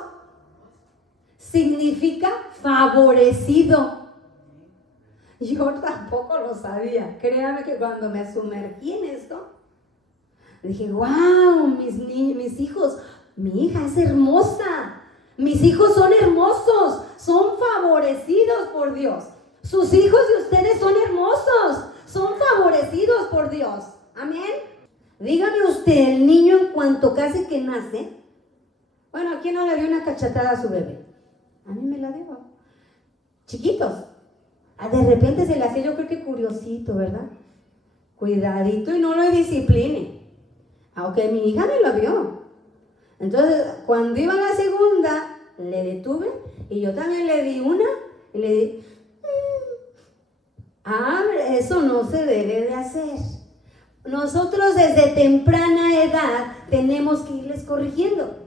Significa favorecido. Yo tampoco lo sabía. Créame que cuando me sumergí en esto, dije, wow, mis hijos, mi hija es hermosa. Mis hijos son hermosos, son favorecidos por Dios. Sus hijos de ustedes son hermosos, son favorecidos por Dios. Amén. Dígame usted, el niño en cuanto casi que nace, bueno, ¿a quién no le dio una cachetada a su bebé? A mí me la dio. Chiquitos. De repente se le hacía, yo creo que curiosito, ¿verdad? Cuidadito y no lo discipline. Aunque mi hija me lo vio. Entonces, cuando iba a la segunda, le detuve y yo también le di una y le di, eso no se debe de hacer. Nosotros desde temprana edad tenemos que irles corrigiendo.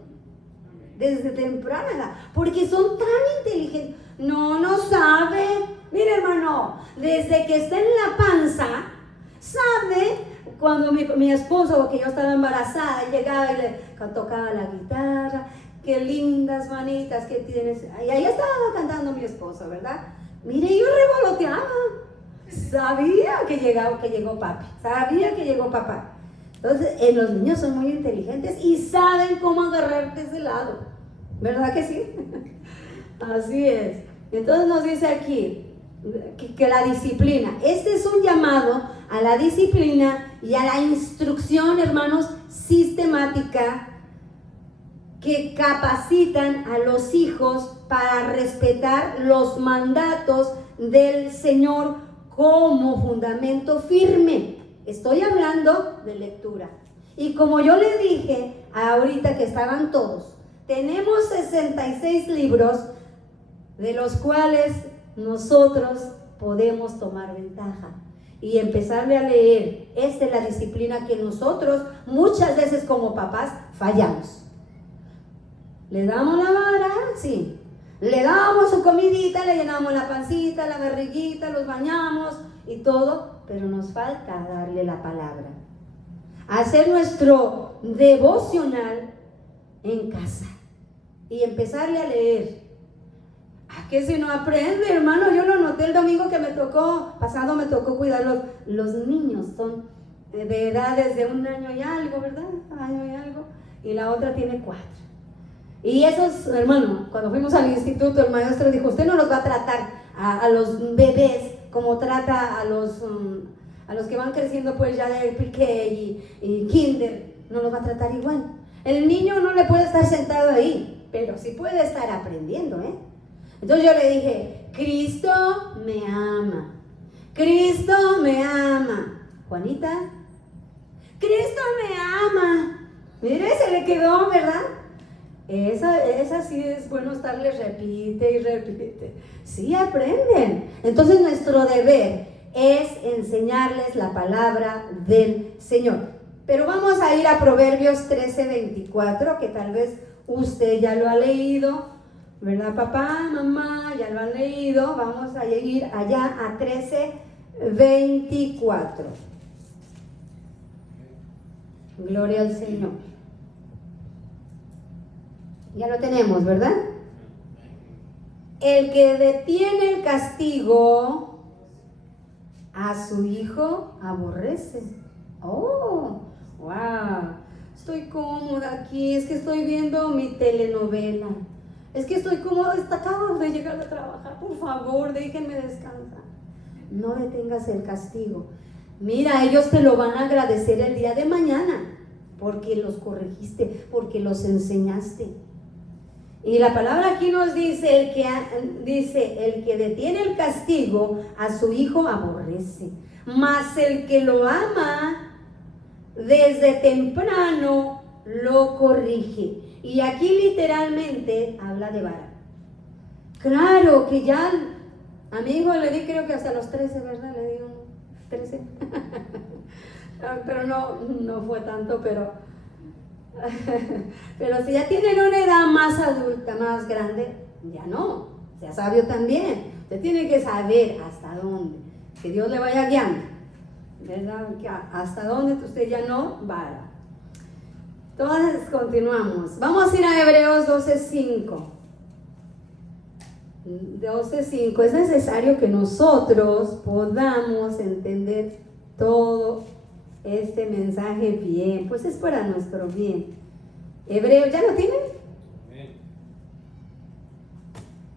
Desde temprana edad, porque son tan inteligentes. No sabe. Mire, hermano, desde que está en la panza, sabe. Cuando mi esposo, que yo estaba embarazada, llegaba y le tocaba la guitarra, qué lindas manitas que tienes. Y ahí estaba cantando mi esposo, ¿verdad? Mire, yo revoloteaba. Sabía que llegó papi. Sabía que llegó papá. Entonces, los niños son muy inteligentes y saben cómo agarrarte ese lado. ¿Verdad que sí? Así es. Entonces nos dice aquí que la disciplina, este es un llamado a la disciplina y a la instrucción, hermanos, sistemática, que capacitan a los hijos para respetar los mandatos del Señor como fundamento firme. Estoy hablando de lectura. Y como yo le dije ahorita que estaban todos, tenemos 66 libros de los cuales nosotros podemos tomar ventaja y empezarle a leer. Esta es la disciplina que nosotros muchas veces como papás fallamos. Le damos la vara, sí. Le damos su comidita, le llenamos la pancita, la barriguita, los bañamos y todo, pero nos falta darle la palabra. Hacer nuestro devocional en casa y empezarle a leer. Que si no aprende, hermano, yo lo noté el domingo que me tocó cuidar los niños, son de edades de 1 año y algo, ¿verdad? Año y algo, y la otra tiene 4. Y esos, hermano, cuando fuimos al instituto, el maestro dijo, usted no los va a tratar a los bebés como trata a los que van creciendo pues ya de pre-K y kinder, no los va a tratar igual. El niño no le puede estar sentado ahí, pero sí puede estar aprendiendo, ¿eh? Entonces yo le dije, Cristo me ama. Cristo me ama. Juanita, Cristo me ama. Mire, se le quedó, ¿verdad? Esa sí es bueno estarle repite y repite. Sí aprenden. Entonces nuestro deber es enseñarles la palabra del Señor. Pero vamos a ir a Proverbios 13:24, que tal vez usted ya lo ha leído, ¿verdad, papá, mamá? Ya lo han leído. Vamos a ir allá a 13:24. Gloria al Señor. Ya lo tenemos, ¿verdad? El que detiene el castigo a su hijo aborrece. Oh, wow. Estoy cómoda aquí, es que estoy viendo mi telenovela. Es que estoy cómoda, acabo de llegar a trabajar, por favor, déjenme descansar. No detengas el castigo. Mira, ellos te lo van a agradecer el día de mañana, porque los corregiste, porque los enseñaste. Y la palabra aquí nos dice, el que detiene el castigo a su hijo aborrece, mas el que lo ama desde temprano lo corrige. Y aquí literalmente habla de vara. Claro que ya a mi hijo le di, creo que hasta los 13, ¿verdad? Le di 13. Pero no fue tanto, pero si ya tienen una edad más adulta, más grande, ya no, sea sabio también. Usted tiene que saber hasta dónde, que Dios le vaya guiando, ¿verdad? Que hasta dónde usted ya no va. Entonces continuamos. Vamos a ir a Hebreos 12:5. 12:5. Es necesario que nosotros podamos entender todo este mensaje bien, pues es para nuestro bien. Hebreos, ¿ya lo tienen?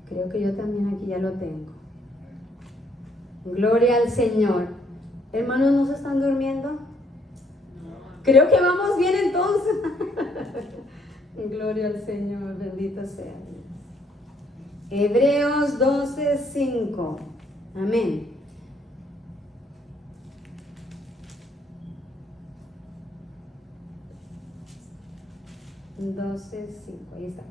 Creo que yo también aquí ya lo tengo. Gloria al Señor. Hermanos, ¿no se están durmiendo? Creo que vamos bien entonces. Gloria al Señor, bendito sea Dios. Hebreos 12:5. Amén. 12:5, ahí está.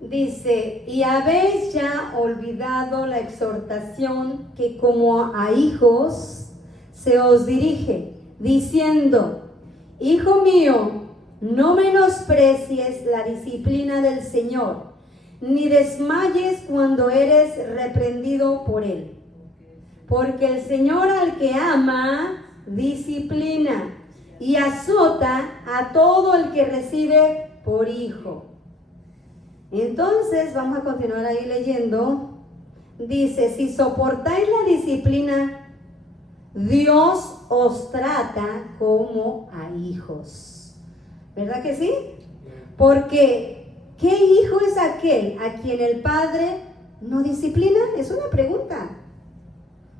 Dice, y habéis ya olvidado la exhortación que como a hijos se os dirige, diciendo, hijo mío, no menosprecies la disciplina del Señor, ni desmayes cuando eres reprendido por Él. Porque el Señor al que ama, disciplina y azota a todo el que recibe por hijo. Entonces, vamos a continuar ahí leyendo. Dice, si soportáis la disciplina, Dios os trata como a hijos. ¿Verdad que sí? Porque, ¿qué hijo es aquel a quien el padre no disciplina? Es una pregunta.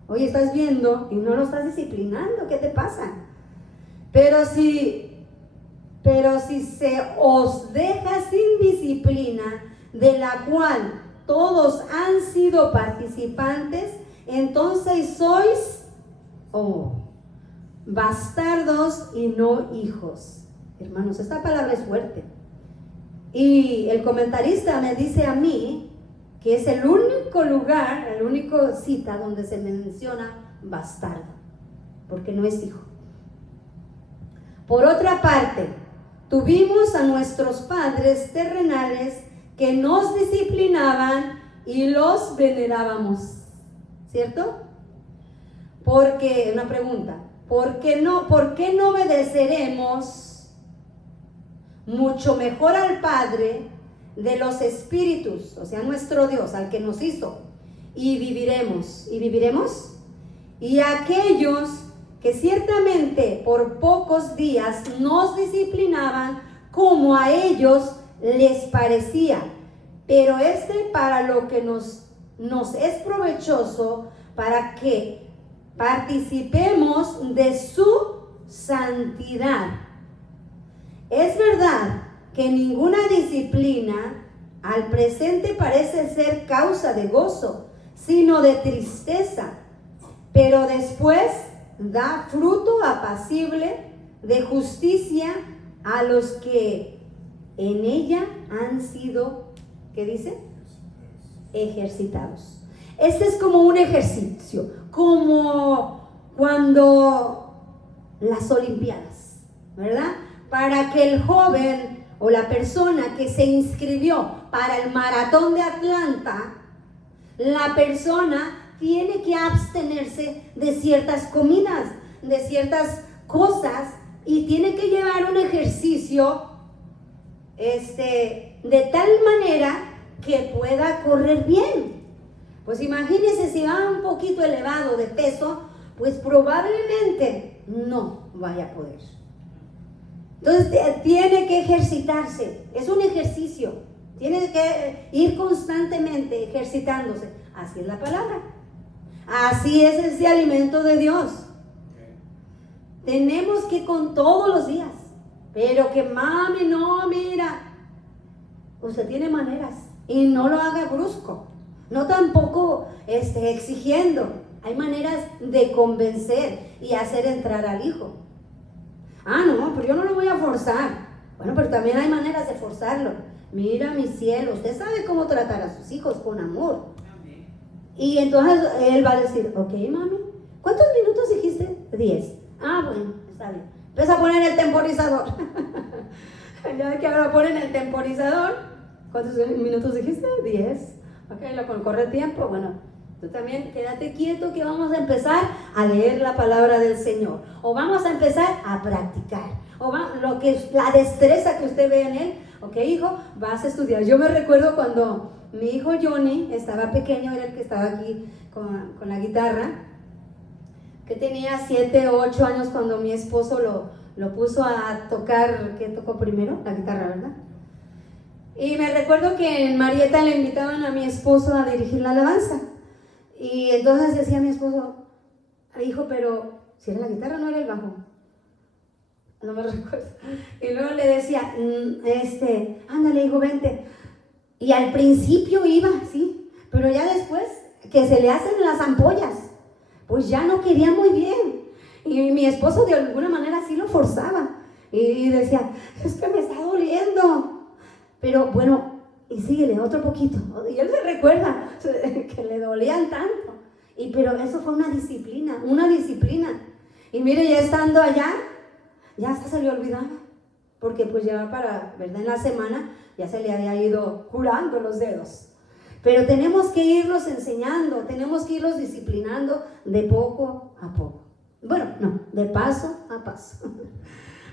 Oye, estás viendo y no lo estás disciplinando, ¿qué te pasa? Pero si se os deja sin disciplina, de la cual todos han sido participantes, entonces sois bastardos y no hijos. Hermanos, esta palabra es fuerte. Y el comentarista me dice a mí que es el único lugar, el único cita donde se menciona bastardo, porque no es hijo. Por otra parte, tuvimos a nuestros padres terrenales que nos disciplinaban y los venerábamos, ¿cierto? Porque, una pregunta, ¿por qué no obedeceremos mucho mejor al Padre de los espíritus, o sea, nuestro Dios, al que nos hizo, y viviremos? Y aquellos que ciertamente por pocos días nos disciplinaban como a ellos les parecía, pero para lo que nos es provechoso, para que participemos de su santidad. Es verdad que ninguna disciplina al presente parece ser causa de gozo, sino de tristeza, pero después da fruto apacible de justicia a los que en ella han sido, ¿qué dice? Ejercitados. Este es como un ejercicio, como cuando las Olimpiadas, ¿verdad? Para que el joven o la persona que se inscribió para el maratón de Atlanta, la persona tiene que abstenerse de ciertas comidas, de ciertas cosas, y tiene que llevar un ejercicio de tal manera que pueda correr bien. Pues imagínense si va un poquito elevado de peso, pues probablemente no vaya a poder. Entonces tiene que ejercitarse, es un ejercicio, tiene que ir constantemente ejercitándose. Así es la palabra, así es ese alimento de Dios. Tenemos que con todos los días, pero que mami, no, mira, usted tiene maneras y no lo haga brusco, no tampoco exigiendo. Hay maneras de convencer y hacer entrar al hijo. No, pero yo no lo voy a forzar. Bueno, pero también hay maneras de forzarlo. Mira, mi cielo, usted sabe cómo tratar a sus hijos con amor. Y entonces él va a decir, ok, mami, ¿cuántos minutos dijiste? 10. Bueno, está bien. Empieza a poner el temporizador. Ya que ahora ponen el temporizador. ¿Cuántos minutos dijiste? 10. Ok, lo corre tiempo. Bueno, tú también quédate quieto que vamos a empezar a leer la palabra del Señor. O vamos a empezar a practicar. La destreza que usted ve en él. Ok, hijo, vas a estudiar. Yo me recuerdo cuando mi hijo Johnny estaba pequeño, era el que estaba aquí con la guitarra, que tenía 7 o 8 años cuando mi esposo lo puso a tocar. ¿Qué tocó primero? La guitarra, ¿verdad? Y me recuerdo que en Marieta le invitaban a mi esposo a dirigir la alabanza. Y entonces decía mi esposo, hijo, pero si era la guitarra, no era el bajo. No me recuerdo. Y luego le decía, ándale, hijo, vente. Y al principio iba, sí, pero ya después que se le hacen las ampollas, pues ya no quería muy bien. Y mi esposo de alguna manera sí lo forzaba. Y decía, es que me está doliendo. Pero bueno, y síguele otro poquito. Y él se recuerda que le dolían tanto. Pero eso fue una disciplina. Y mire, ya estando allá, ya hasta se le olvidaba. Porque pues ya ¿verdad? En la semana ya se le había ido curando los dedos. Pero tenemos que irlos enseñando, tenemos que irlos disciplinando de poco a poco. Bueno, no, de paso a paso.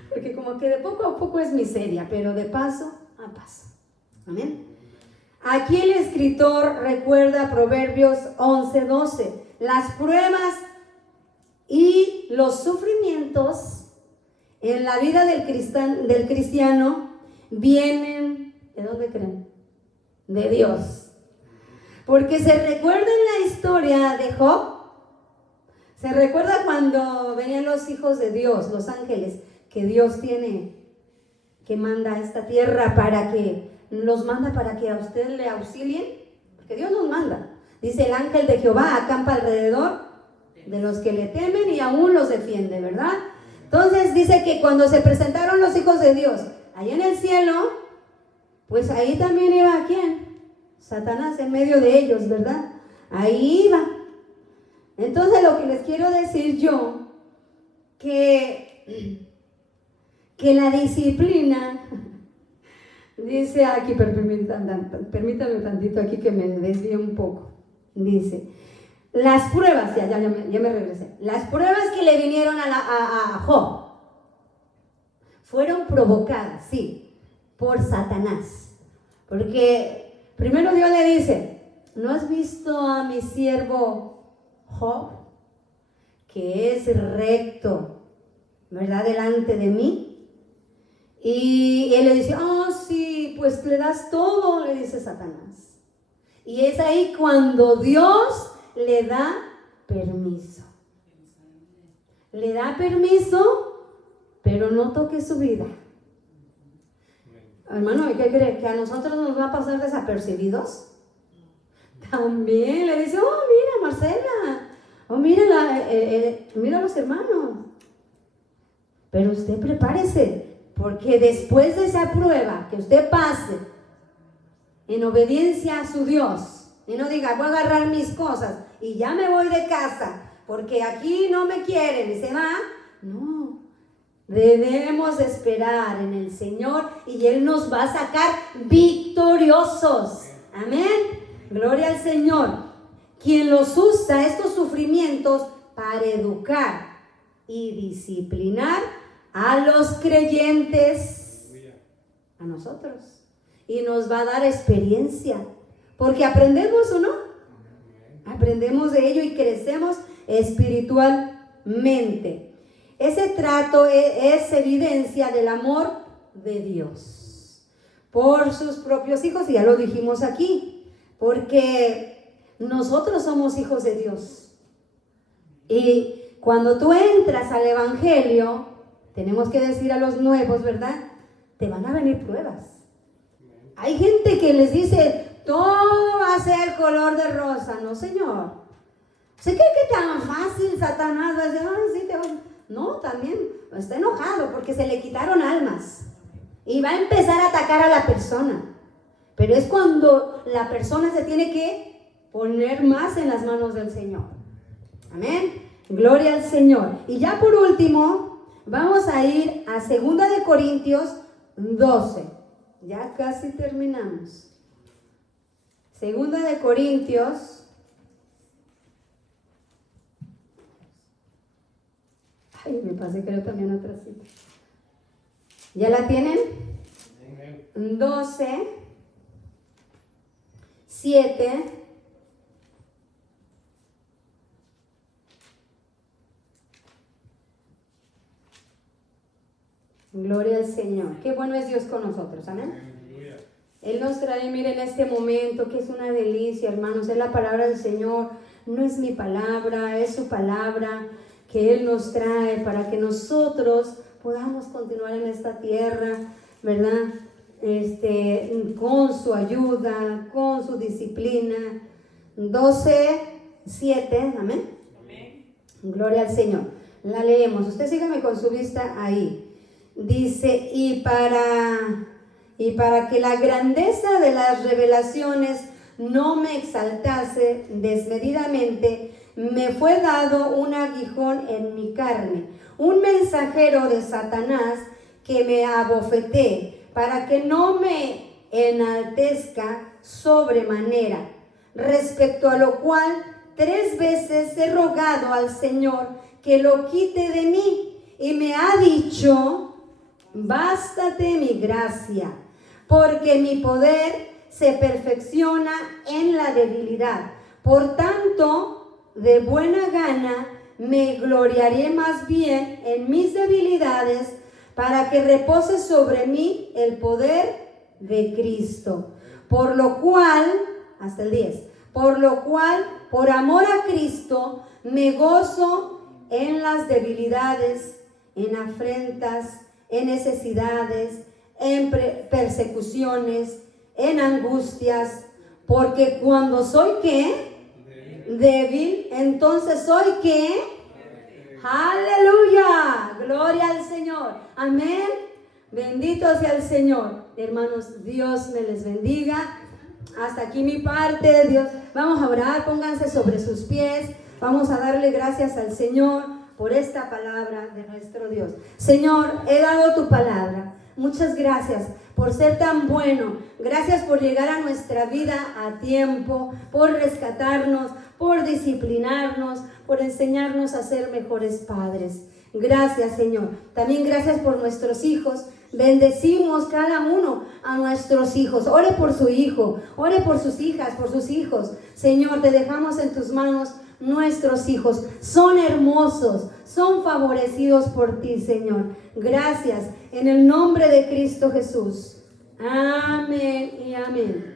Porque como que de poco a poco es miseria, pero de paso a paso. Amén. Aquí el escritor recuerda Proverbios 11:12. Las pruebas y los sufrimientos en la vida del cristiano vienen, ¿de dónde creen? De Dios. Porque se recuerda en la historia de Job, se recuerda cuando venían los hijos de Dios, los ángeles, que Dios tiene, que manda a esta tierra los manda para que a usted le auxilien, porque Dios nos manda. Dice el ángel de Jehová acampa alrededor de los que le temen y aún los defiende, ¿verdad? Entonces dice que cuando se presentaron los hijos de Dios allá en el cielo, pues ahí también iba ¿quién? Satanás en medio de ellos, ¿verdad? Ahí iba. Entonces lo que les quiero decir yo, que la disciplina, dice aquí, permítanme tantito aquí que me desvíe un poco, dice, las pruebas, ya me regresé, las pruebas que le vinieron a Job fueron provocadas, sí, por Satanás, porque primero Dios le dice, ¿no has visto a mi siervo Job, que es recto, ¿verdad?, delante de mí? Y él le dice, sí, pues le das todo, le dice Satanás. Y es ahí cuando Dios le da permiso. Le da permiso, pero no toque su vida. Hermano, ¿qué cree? ¿Que a nosotros nos va a pasar desapercibidos? También le dice, mira Marcela, mira a los hermanos. Pero usted prepárese, porque después de esa prueba que usted pase en obediencia a su Dios, y no diga, voy a agarrar mis cosas y ya me voy de casa, porque aquí no me quieren y se va. No, debemos esperar en el Señor y Él nos va a sacar victoriosos. Amén. Gloria al Señor. Quien los usa, estos sufrimientos, para educar y disciplinar a los creyentes, a nosotros, y nos va a dar experiencia, porque aprendemos o no, aprendemos de ello y crecemos espiritualmente. mente. Ese trato es evidencia del amor de Dios por sus propios hijos, y ya lo dijimos aquí, porque nosotros somos hijos de Dios. Y cuando tú entras al Evangelio, tenemos que decir a los nuevos, ¿verdad? Te van a venir pruebas. Hay gente que les dice, todo va a ser color de rosa. No, Señor. ¿Se cree que tan fácil Satanás va a decir, sí, no, también está enojado porque se le quitaron almas y va a empezar a atacar a la persona? Pero es cuando la persona se tiene que poner más en las manos del Señor. Amén. Gloria al Señor. Y ya por último, vamos a ir a 2 de Corintios 12. Ya casi terminamos. 2 de Corintios. Ay, me pasé creo también otra cita. ¿Ya la tienen? 12, 7. Gloria al Señor. Qué bueno es Dios con nosotros. Amén. Él nos trae, miren, este momento que es una delicia, hermanos. Es la palabra del Señor. No es mi palabra, es su palabra que Él nos trae para que nosotros podamos continuar en esta tierra, ¿verdad? Con su ayuda, con su disciplina. 12, 7. Amén. Gloria al Señor. La leemos. Usted sígame con su vista ahí. Dice, y para que la grandeza de las revelaciones no me exaltase desmedidamente, me fue dado un aguijón en mi carne, un mensajero de Satanás que me abofeté, para que no me enaltezca sobremanera, respecto a lo cual 3 veces he rogado al Señor que lo quite de mí, y me ha dicho, bástate mi gracia, porque mi poder se perfecciona en la debilidad. Por tanto, de buena gana me gloriaré más bien en mis debilidades, para que repose sobre mí el poder de Cristo. Por lo cual, hasta el 10, por lo cual, por amor a Cristo, me gozo en las debilidades, en afrentas, en necesidades, en persecuciones, en angustias, porque cuando soy ¿qué? Débil, entonces soy ¿qué? Aleluya, gloria al Señor, amén, bendito sea el Señor. Hermanos, Dios me les bendiga. Hasta aquí mi parte, Dios. Vamos a orar, pónganse sobre sus pies, vamos a darle gracias al Señor por esta palabra de nuestro Dios. Señor, he dado tu palabra. Muchas gracias por ser tan bueno. Gracias por llegar a nuestra vida a tiempo, por rescatarnos, por disciplinarnos, por enseñarnos a ser mejores padres. Gracias, Señor. También gracias por nuestros hijos. Bendecimos cada uno a nuestros hijos. Ore por su hijo, ore por sus hijas, por sus hijos. Señor, te dejamos en tus manos nuestros hijos. Son hermosos, son favorecidos por ti, Señor. Gracias, en el nombre de Cristo Jesús. Amén y amén.